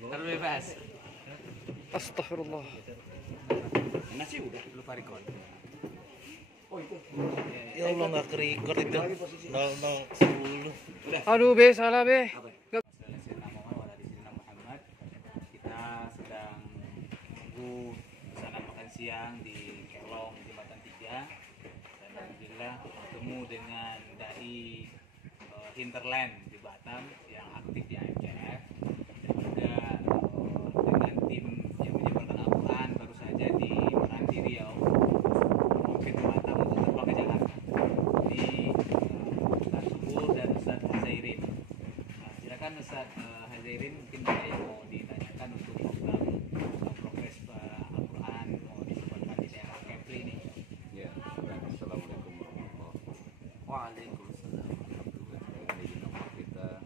Terbebas. Astagfirullah. Nasi udah lupa record. Oh itu. Ya Allah nggak kerikor itu 0010. Aduh be, salah be. Kita sedang menunggu pesanan makan siang di kolong jembatan 3 dan alhamdulillah bertemu dengan dai Hinterland di Batam yang aktif di AMCF dan juga dengan tim yang menyebarkan Al-Quran baru saja di Meranti Riau mungkin ke Batam untuk terbang ke Jakarta di Ustaz Subur dan Ustaz Hazairin. Nah, silakan Ustaz Hazairin, mungkin ada yang mau ditanyakan untuk program progres Al-Quran mau disebarkan di daerah Kepri ini. Ya, assalamualaikum warahmatullahi wabarakatuh. Waalaikumsalam. Ini nomor kita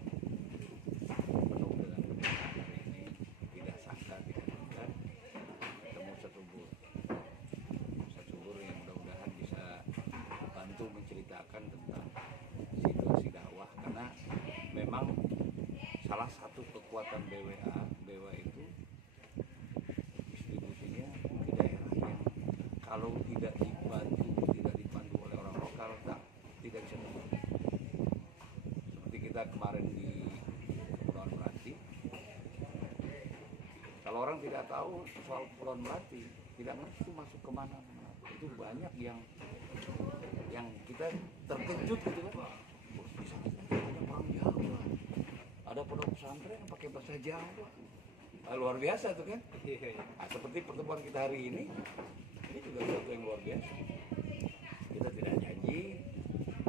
penuh dengan keberkahan hari ini. Tidak sangka, tidak duga ketemu Ustaz Subur yang mudah-mudahan bisa bantu menceritakan tentang situasi dakwah, karena memang salah satu kekuatan BWA itu distribusinya di daerah yang kalau tidak dibantu, tidak dipandu oleh orang lokal, tidak bisa tumbuh. Seperti kita kemarin di Pulau Meranti, kalau orang tidak tahu soal Pulau Meranti, tidak ngerti itu masuk kemana, itu banyak yang kita terkejut gitu kan. Oh, bisa ada orang Jawa, ada pondok pesantren yang pakai bahasa Jawa. Luar biasa tuh kan. Nah, seperti pertemuan kita hari ini juga sesuatu yang luar biasa. Kita tidak janji,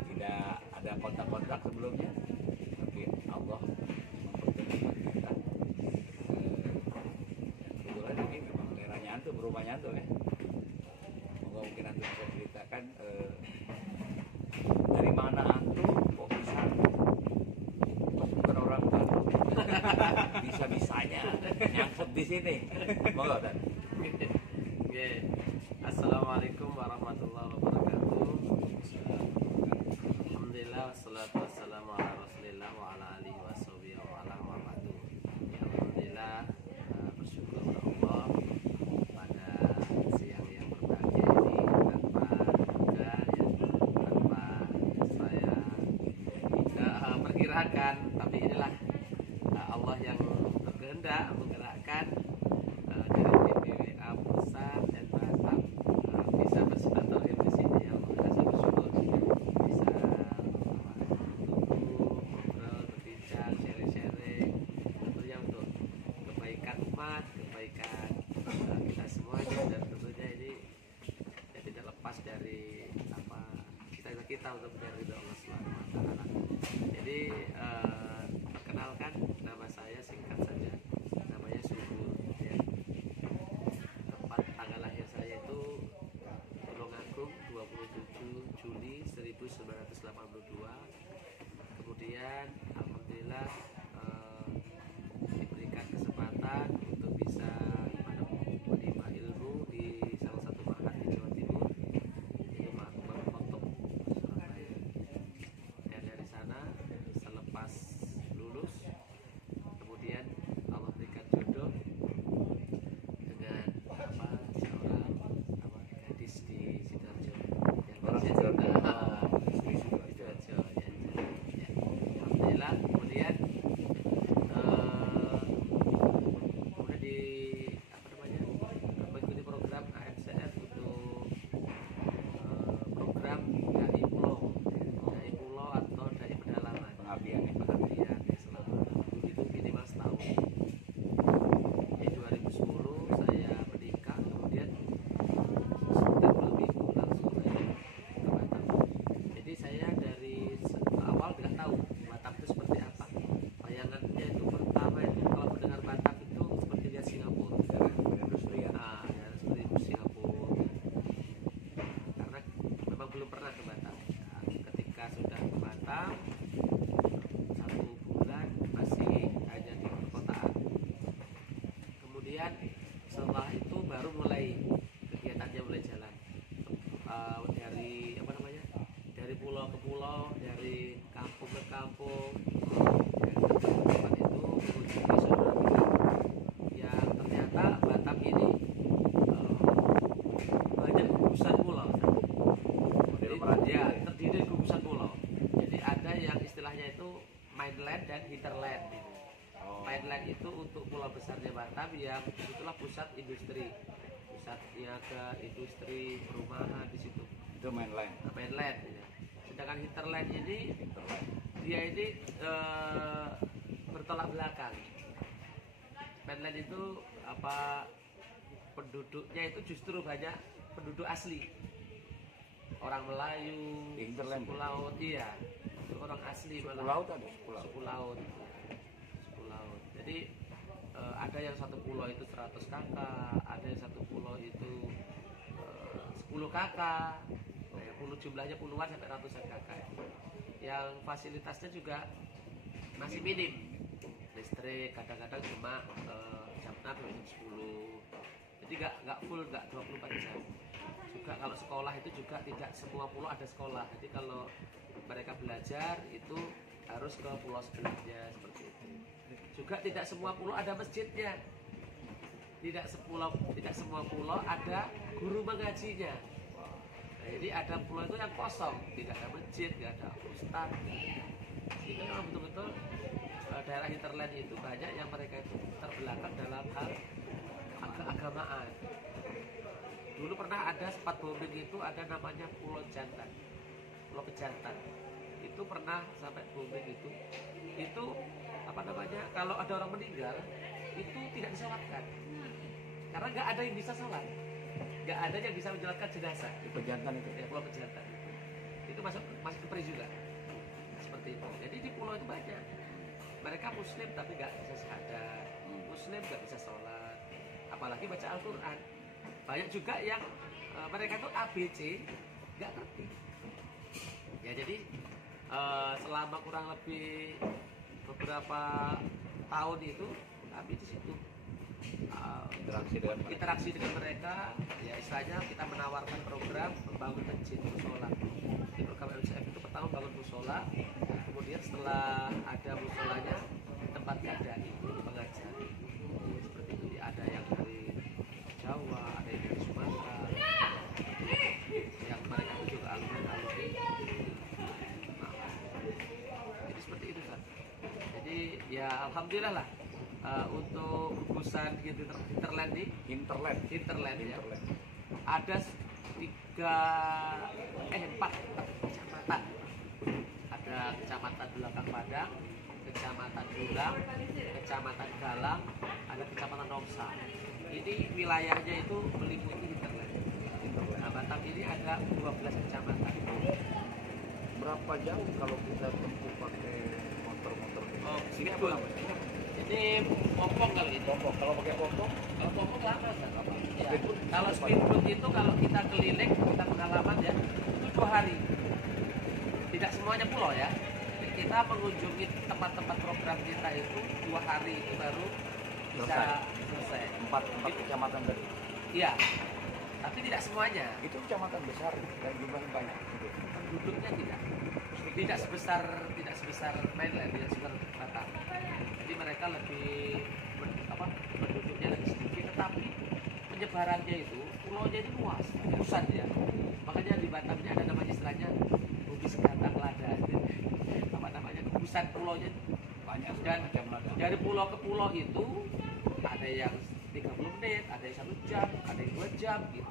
tidak ada kontak-kontak sebelumnya, tapi Allah mempertemukan kita. Kebetulan ini memang daerahnya Antum, rumahnya Antum ya. Semoga mungkin Antum bisa ceritakan dari mana Antum kok bisa, bukan orang Bandung, bisa-bisanya nyangkut di sini. Moga dan. Assalamualaikum warahmatullahi wabarakatuh. Alhamdulillah wassalatu wassalamu ala Rasulillah wa ala alihi washabihi wa ala wa ba'du. Alhamdulillah, bersyukur kepada Allah pada siang yang berbahagia ini tanpa duga ya, tanpa saya perkirakan, tapi inilah Allah yang berkehendak menggerakkan dari tim BWA pusat dan Batam bisa bersilaturahim di sini. Ya Allah, saya bersyukur bisa ngobrol, berbincang, sharing-sharing tentunya untuk kebaikan umat, kebaikan kita semuanya, dan tentunya ini ya tidak lepas dari apa kita untuk mencari ridho Allah Subhanahu wa taala. Jadi perkenalkan, nama saya singkat saja, namanya Subur ya. Tempat tanggal lahir saya itu Tulungagung 27 Juli 1982. Kemudian alhamdulillah diberikan kesempatan untuk bisa menimba ilmu di salah satu ma'had di Jawa Timur, yaitu Ma'had Baru Khotob Surabaya. Dan dari sana selepas hinterland. Mainland itu untuk pulau besarnya Batam yang itulah pusat industri, pusat niaga, industri, perumahan di situ. Itu mainland. Mainland ya. Sedangkan hinterland ini Hinterland. dia ini bertolak belakang. Mainland itu apa, penduduknya itu justru banyak penduduk asli, orang Melayu, Di hinterland. suku laut, iya, itu orang asli Suku malah. laut ada, suku laut. Suku laut. Suku laut. Jadi ada yang satu pulau itu 100 kakak, ada yang satu pulau itu 10 kakak, jumlahnya puluhan sampai ratusan kakak. Yang fasilitasnya juga masih minim. Listrik kadang-kadang cuma jam 6 sampai jam 10. Jadi nggak full, nggak 24 jam. Juga kalau sekolah itu juga tidak semua pulau ada sekolah. Jadi kalau mereka belajar itu harus ke pulau sebelahnya seperti itu. Juga tidak semua pulau ada masjidnya. Tidak semua pulau ada guru mengajinya. Nah, jadi ada pulau itu yang kosong, tidak ada masjid, tidak ada ustaz. Itu memang betul-betul daerah hinterland itu banyak yang mereka itu terbelakang dalam hal keagamaan. Dulu pernah ada sempat bombing itu ada namanya Pulau Jantan, Pulau Pejantan. Itu pernah sampai bombing itu. Itu apa namanya? Kalau ada orang meninggal itu tidak disolatkan. Karena nggak ada yang bisa sholat, nggak ada yang bisa menyolatkan jenazah. Di Pejantan itu. Ya, Pulau Pejantan itu masuk ke Peri juga seperti itu. Jadi di pulau itu banyak mereka Muslim tapi nggak bisa syahadat, Muslim nggak bisa sholat, apalagi baca Al-Quran. Banyak juga yang mereka itu ABC nggak ngerti. Ya jadi selama kurang lebih beberapa tahun itu kami di situ interaksi dengan mereka. Ya istilahnya kita menawarkan program membangun masjid musola. Di program MCF itu pertama bangun musola, kemudian setelah ada musolanya tempatnya ada itu pengajar seperti itu. Ada yang dari Jawa, ada yang dari Sumatera, yang mereka itu juga alumni. Jadi seperti itu kan. Jadi ya alhamdulillah lah. Untuk gugusan hinterland ya, ada 4 kecamatan. Ada kecamatan Belakang Padang, kecamatan Bulang, kecamatan Galang, ada kecamatan Nongsa. Ini wilayahnya itu meliputi hinterland. Nah, Batam ini ada 12 kecamatan. Berapa jauh kalau kita tempuh pakai motor-motor? Oh, Sini apa betul. namanya? Ini pompong kali ini. Pompong. Kalau pakai pompong, Kalau pompong lama kan? Ya. Speedboat? Kalau speedboat itu kalau kita keliling, kita pengalaman ya, itu 2 hari. Tidak semuanya pulau ya. Kita mengunjungi tempat-tempat program kita itu 2 hari itu baru bisa selesai. 4 kecamatan tadi. Iya. Tapi tidak semuanya. Itu kecamatan besar dan jumlahnya banyak. Penduduknya tidak sebesar mainland, tidak sebesar Batam. Jadi mereka lebih penduduknya lebih sedikit, tetapi penyebarannya itu pulaunya itu luas, pusat ya. Makanya di Batam ini ada namanya istilahnya bumi sekatang lada. Apa namanya? Pusat pulaunya Banyak dan macam lada. dari pulau ke pulau itu ada yang 30 menit, ada yang 1 jam, ada yang 2 jam gitu.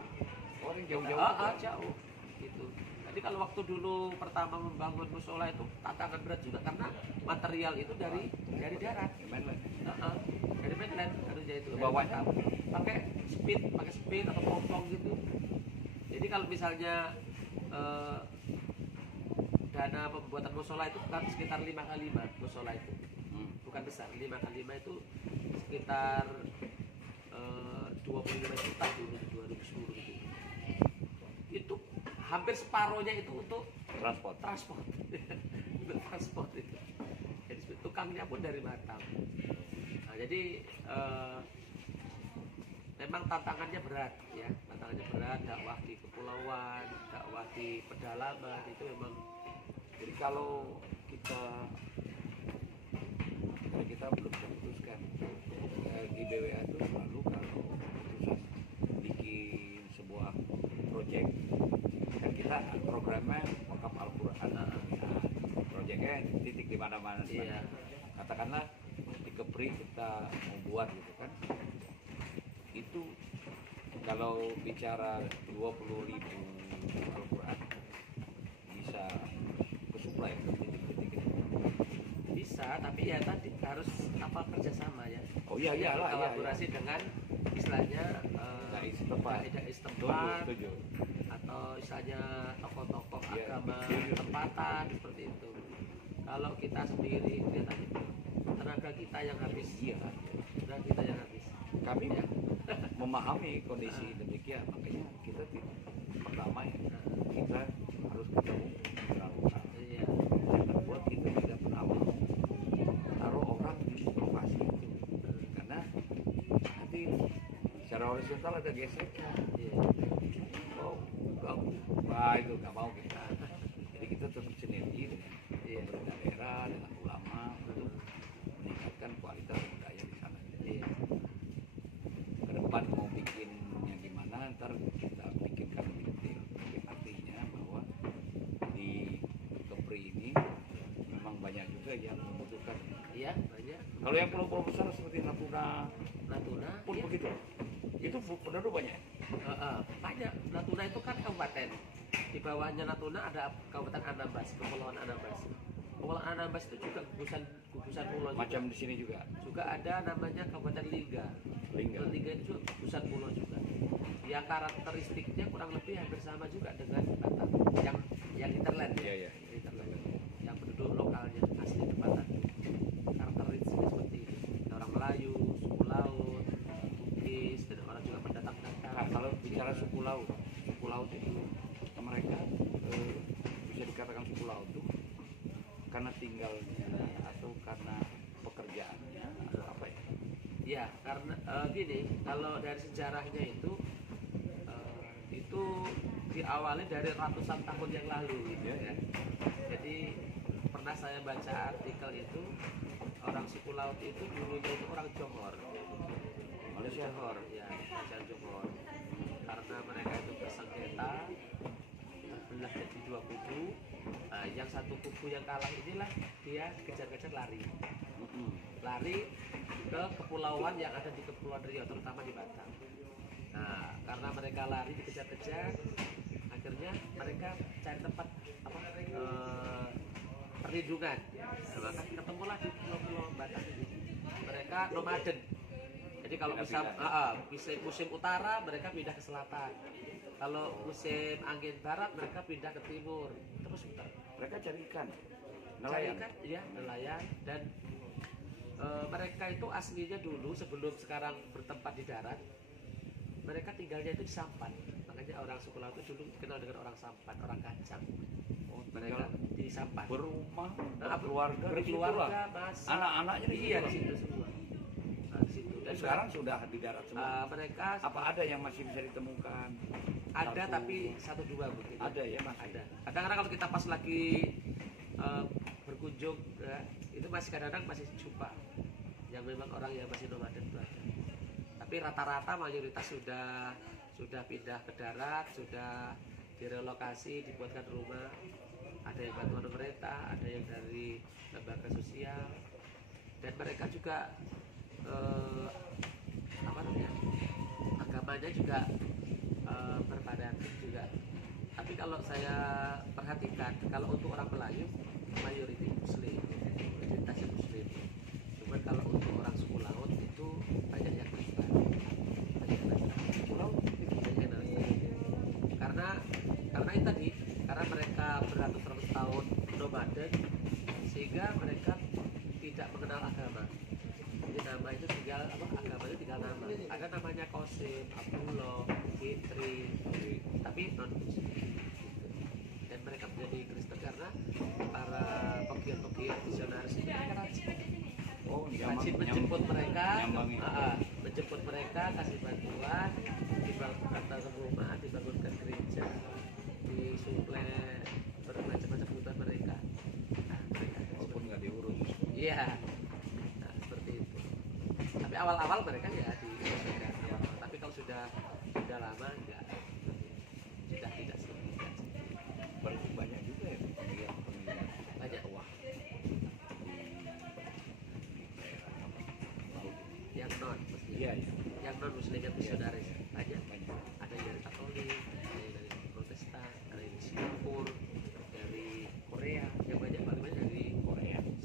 Orang jauh-jauh. Jauh gitu. Jadi kalau waktu dulu pertama membangun musola itu tantangan berat juga karena material itu dari darat. Mainland. Dari mainland harusnya itu. Bawahnya? Pakai speed atau pompong gitu. Jadi kalau misalnya dana pembuatan musola itu kan sekitar 5x5 musola itu. Bukan besar, 5x5 itu sekitar 25 juta dulu 2010 gitu. Itu hampir separohnya itu untuk transport untuk transport itu. Jadi tukangnya pun dari Batam. Nah, jadi memang tantangannya berat ya, dakwah di kepulauan, dakwah di pedalaman itu memang. Jadi kalau kita belum memutuskan di BWA itu selalu kalau putusan bikin sebuah proyek kan kita programnya wakaf Al-Quran, proyeknya titik di mana-mana. Iya. Katakan katakanlah di Kepri kita mau buat gitu kan, itu kalau bicara 20.000 Al-Quran bisa kesuplai ke titik-titik itu. Bisa, tapi ya tadi harus kerjasama ya. Oh iya iyalah, iya, Kolaborasi dengan istilahnya dai setempat. dai setempat Setuju. atau istilahnya tokoh-tokoh Iya, agama setuju. tempatan seperti itu. Kalau kita sendiri lihat tadi tenaga kita yang habis, Iya. tenaga kita yang habis. Kami Ya. memahami kondisi demikian, makanya kita pertama ya, kita harus ketemu mitra lokal. Iya. Jangan buat kita tidak pernah mau taruh orang di lokasi itu, karena nanti secara horizontal ada gesekan. Iya. Oh, enggak, wah itu nggak mau kita. Jadi kita tetap sinergi dengan pemerintah daerah, dengan ulama untuk meningkatkan kualitas budaya di sana. Iya. Ke depan mau bikinnya gimana, ntar kita pikirkan lebih detail. Tapi artinya bahwa di Kepri ini memang banyak juga yang membutuhkan. Iya, banyak. Kalau yang pulau-pulau besar seperti Natuna Natuna pun iya. begitu. Itu penduduk banyak. Banyak. Natuna itu kan kabupaten. Di bawahnya Natuna ada Kabupaten Anambas, Kepulauan Anambas. Kepulauan Anambas itu juga gugusan pulau juga. Macam di sini juga. Juga ada namanya Kabupaten Lingga. Lingga. Lingga itu juga gugusan pulau juga. Yang karakteristiknya kurang lebih hampir sama juga dengan Batam. Yang hinterland. Iya, iya. Hinterland. Yang penduduk lokalnya asli tempatan. Karakteristiknya seperti ini. Ada orang Melayu, suku laut, Bugis, dan orang juga pendatang-pendatang. Nah, kalau bicara suku laut itu mereka bisa dikatakan suku laut itu karena tinggalnya atau karena pekerjaannya atau apa ya? Ya, karena gini, kalau dari sejarahnya itu diawali dari ratusan tahun yang lalu gitu ya. Jadi pernah saya baca artikel itu orang suku laut itu dulunya itu orang Johor. Malaysia. Johor, ya, kerajaan Johor. Karena mereka itu bersengketa, terbelah jadi dua kubu. Nah, yang satu kubu yang kalah inilah dia kejar-kejar lari. Lari ke kepulauan yang ada di Kepulauan Riau, terutama di Batam. Nah, karena mereka lari dikejar-kejar, akhirnya mereka cari tempat perlindungan. Nah, maka ketemulah di pulau-pulau Batam ini. Mereka nomaden. Jadi kalau bisa musim utara mereka pindah ke selatan. Kalau musim angin barat mereka pindah ke timur. Terus muter. Mereka cari ikan, Cari nelayan. ikan, ya, nelayan. Dan mereka itu aslinya dulu sebelum sekarang bertempat di darat, mereka tinggalnya itu di sampan. Makanya orang suku laut itu dulu dikenal dengan orang sampan, orang kacang. Mereka di sampan. Berumah, Nah, berkeluarga, berkeluarga, masak. anak-anaknya di Iya, situ di lah. situ semua. Nah, di situ. Dan sekarang sudah di darat semua. mereka Apa ada yang masih bisa ditemukan? ada Satu. tapi 1-2 mungkin. Ada ya mas. Ada. Kadang-kadang kalau kita pas lagi berkunjung, ya, itu masih kadang-kadang masih jumpa yang memang orang yang masih nomaden itu ada. Tapi rata-rata mayoritas sudah pindah ke darat, sudah direlokasi, dibuatkan rumah. Ada yang bantuan pemerintah, ada yang dari lembaga sosial, dan mereka juga agamanya juga bervariatif juga. Tapi kalau saya perhatikan, kalau untuk orang Melayu mayoritas Muslim, mayoritasnya Muslim. Cuman kalau untuk orang suku laut itu banyak yang Kristen, banyak yang Nasrani. Suku laut itu banyak yang Nasrani. Karena itu tadi, karena mereka beratus-ratus tahun nomaden, sehingga mereka tidak mengenal agama. Jadi nama itu tinggal agama itu tinggal nama. Ada namanya Qasim, Abdullah, Fitri, tapi non Muslim. Dan mereka menjadi Kristen karena para pegiat-pegiat visionaris ini mereka rajin menjemput mereka, menjemput mereka, kasih bantuan, dibangunkan rumah, dibangunkan gereja, disuplai bermacam-macam kebutuhan mereka. Nah, mereka Walaupun nggak diurus. iya, nah, seperti itu. Tapi awal-awal mereka ya diselesaikan awal-awal. Tapi kalau sudah lama enggak, sudah tidak seperti itu. Berarti banyak juga ya pemilihan Banyak. wah di Iya, iya. Yang non muslimnya misionaris banyak. Banyak. Ada yang dari Katolik, ada yang dari Protestan, ada yang dari Singapura, dari Korea, yang banyak paling banyak dari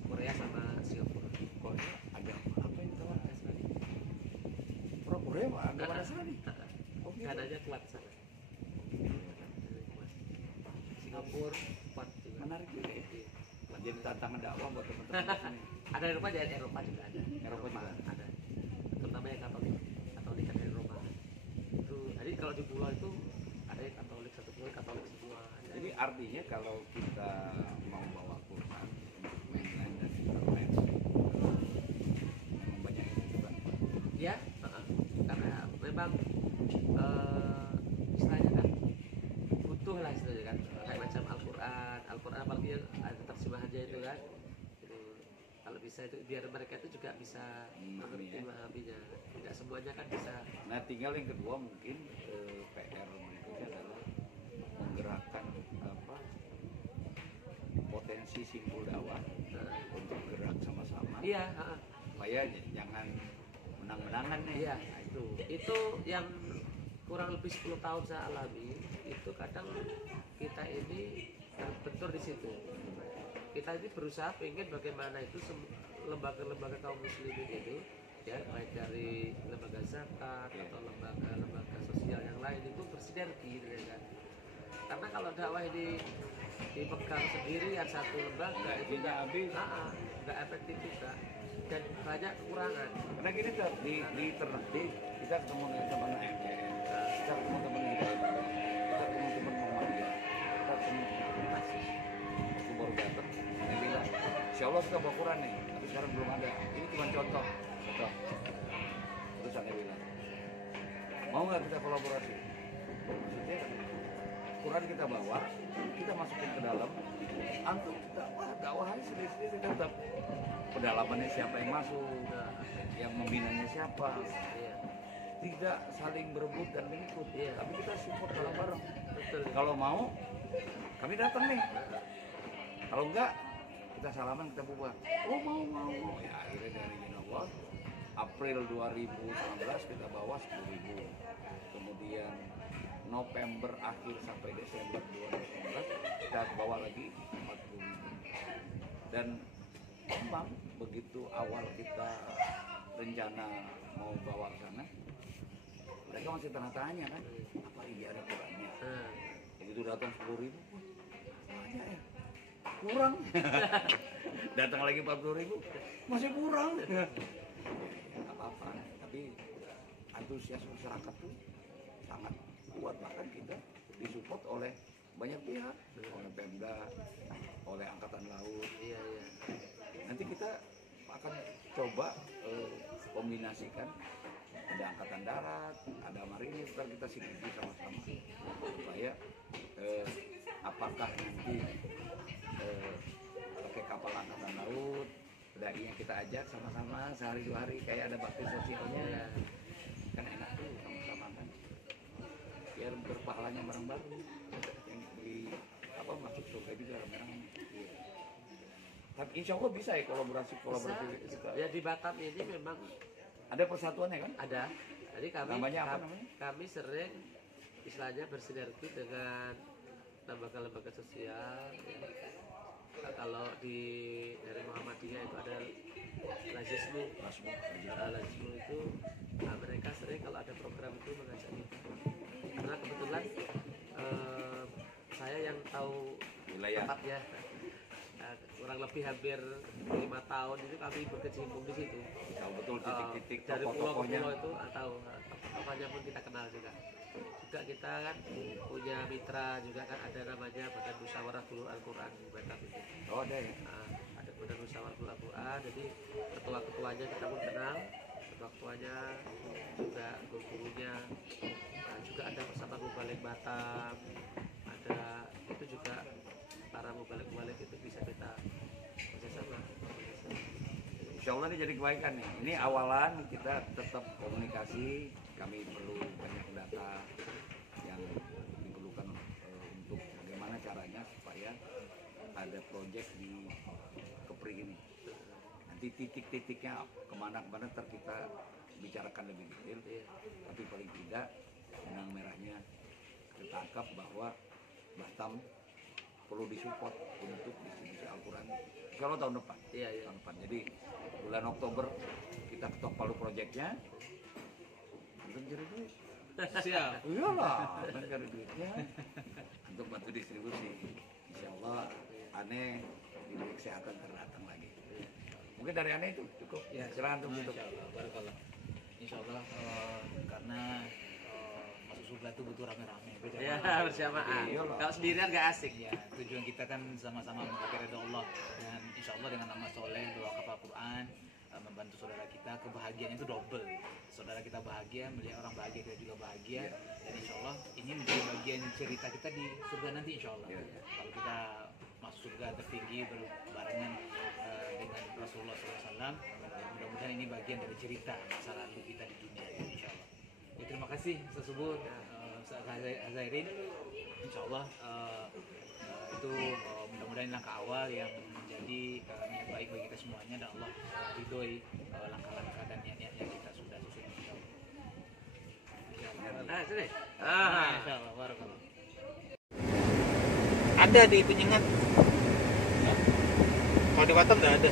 Korea sama Singapura. Korea ada apa yang tahu? Orang Korea mah agama Nasrani. Oh, gitu. Kananya kuat sana. Singapura kuat juga. Menarik juga ya. Iya. Jadi tantangan dakwah buat teman-teman di sini. Ada Eropa, dari Eropa juga ada. Eropa juga ada. Terutama yang Katolik. Katolik kan dari Roma. Itu, jadi kalau di pulau itu ada yang Katolik satu pulau, Katolik semua. Jadi artinya kalau kita mau bawa Quran untuk mainland dan internet, memang banyak yang juga. Ya, karena memang istilahnya kan butuh lah istilahnya kan, kayak macam Al-Quran apalagi yang ada terjemahannya itu kan. Itu, kalau bisa itu biar mereka itu juga bisa mengerti memahaminya. Tidak semuanya kan bisa. Nah, tinggal yang kedua mungkin PR berikutnya adalah menggerakkan potensi simpul dakwah untuk gerak sama-sama. Iya, Supaya jangan menang-menangan nih. iya. Nah, itu. Itu yang kurang lebih 10 tahun saya alami. Itu kadang kita ini bentur di situ. Kita ini berusaha pengen bagaimana itu lembaga-lembaga kaum muslimin itu, ya baik dari lembaga zakat atau lembaga-lembaga sosial yang lain itu bersinergi, ya kan? Karena kalau dakwah ini dipegang sendiri yang satu lembaga itu Energinya habis. nggak efektif juga dan banyak kekurangan. Karena gini tuh di Ternate kita ketemu dengan teman MCN, kita ketemu teman Hidayah, kita ketemu teman Muhammadiyah, kita ketemu teman Tasis. Aku baru datang, dia bilang, Insya Allah kita bawa Quran nih, tapi sekarang belum ada. Ini cuma contoh. Terus saya bilang, mau nggak kita kolaborasi? Maksudnya Quran kita bawa, kita masukin ke dalam, antum dakwah aja sendiri-sendiri tetap. Pedalamannya siapa yang masuk, yang membinanya siapa, Iya, tidak saling berebut dan mengikut, Iya. tapi kita support bareng-bareng. betul. Kalau mau, kami datang nih. Kalau enggak, kita salaman, kita bubar. Oh mau. Ya akhirnya dari Allah, April 2019 kita bawa 10.000. Kemudian November akhir sampai Desember 2019 kita bawa lagi 40.000. Dan memang begitu awal kita rencana mau bawa ke sana, mereka masih tanya kan, apa iya ada Qurannya? Begitu datang 10.000, banyak ya, kurang. Datang lagi 40.000, masih kurang. Ya, nggak apa-apa, tapi antusias masyarakat tuh sangat kuat, bahkan kita disupport oleh banyak pihak, oleh Pemda, oleh Angkatan Laut. Iya. Nanti kita akan coba kombinasikan, ada Angkatan Darat, ada Marinir, ntar kita sinergi sama-sama supaya apakah nanti pakai kapal Angkatan Laut, dai yang kita ajak sama-sama sehari 2 hari kayak ada bakti sosialnya, kan enak tuh sama-sama kan, biar berpahalanya bareng-bareng, yang di masuk surga juga bareng. Tapi insya Allah bisa ya kolaborasi Bisa. Ya di Batam ini memang ada persatuannya kan? ada. Jadi Namanya apa namanya? kami sering istilahnya bersinergi dengan lembaga-lembaga sosial. Ya. Nah, kalau dari Muhammadiyah itu ada Lajismu. Lajismu itu mereka sering kalau ada program itu mengajak kita. Karena kebetulan saya yang tahu Wilayah. tempatnya. Kurang lebih hampir 5 tahun itu kami berkecimpung di situ. Tahu betul titik-titik Dari pulau ke tokoh-tokohnya. pulau itu tahu tokohnya pun kita kenal juga. Juga kita kan punya mitra juga kan, ada namanya Badan Musyawarah Guru Al-Quran di Batam itu. Oh ada ya. Ada Badan Musyawarah Guru Al-Quran, jadi ketua-ketuanya kita pun kenal, ketua-ketuanya juga guru-gurunya. Juga ada bersama Mubalik Batam, ada itu juga para mubalik-mubalik itu bisa kita kerjasama. Insya Allah ini jadi kebaikan nih. Ini awalan kita tetap komunikasi. Kami perlu banyak data yang diperlukan untuk bagaimana caranya supaya ada proyek di Kepri ini. Nanti titik-titiknya kemana-kemana ntar kita bicarakan lebih detail. Tapi paling tidak benang merahnya ketangkap bahwa Batam perlu disupport untuk distribusi Al-Quran. Insya Allah tahun depan. Iya, iya. Tahun depan. Jadi bulan Oktober kita ketok palu proyeknya. Untuk cari duit. Siap. Iyalah, untuk cari duitnya untuk bantu distribusi. Insya Allah aneh diberi kesehatan terdatang lagi. Mungkin dari aneh itu cukup. Ya, Silakan untuk Insya Allah, barakallah. Insya Allah, karena masuk surga itu butuh rame-rame. Beda Ya, sama- berjamaah. Iyalah. Kalau sendirian gak asik. Ya, tujuan kita kan sama-sama mengkapai ridha Allah, dan insya Allah dengan nama soleh, doa kafal Quran, membantu saudara kita, kebahagiaan itu double. Saudara kita bahagia, melihat orang bahagia, kita juga bahagia, dan insya Allah ini menjadi bagian cerita kita di surga nanti insya Allah. Kalau kita masuk surga tertinggi berbarengan dengan Rasulullah SAW, mudah-mudahan ini bagian dari cerita masa lalu kita di dunia ini insya Allah. Ya, terima kasih Ustaz Subur, Ustaz Azairin. Insya Allah itu mudah-mudahan langkah awal yang menjadi niat baik bagi kita semuanya, dan Allah ridhoi langkah-langkah dan niat-niat yang kita sudah susun insya Allah. Nah, sini. Insya Allah, barakallah. Ada di Penyengat. Kalau di Batam nggak ada.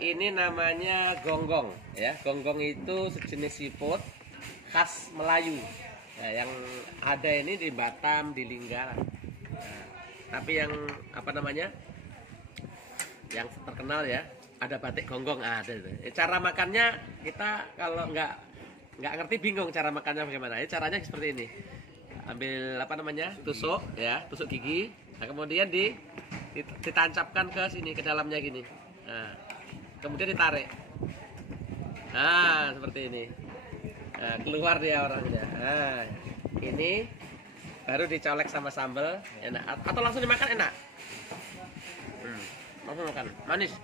Ini namanya gonggong ya. Gonggong itu sejenis siput khas Melayu. Ya, yang ada ini di Batam, di Lingga. Nah, tapi yang apa namanya? Yang terkenal ya, ada batik gonggong ada itu. Cara makannya kita kalau nggak ngerti bingung cara makannya bagaimana. Caranya seperti ini. Ambil apa namanya? Tusuk ya, tusuk gigi. Nah, kemudian ditancapkan ke sini, ke dalamnya gini. Nah, kemudian ditarik. Nah, seperti ini. Nah, keluar dia orangnya. Nah, ini baru dicolek sama sambal, enak. Atau langsung dimakan enak. Langsung makan, manis.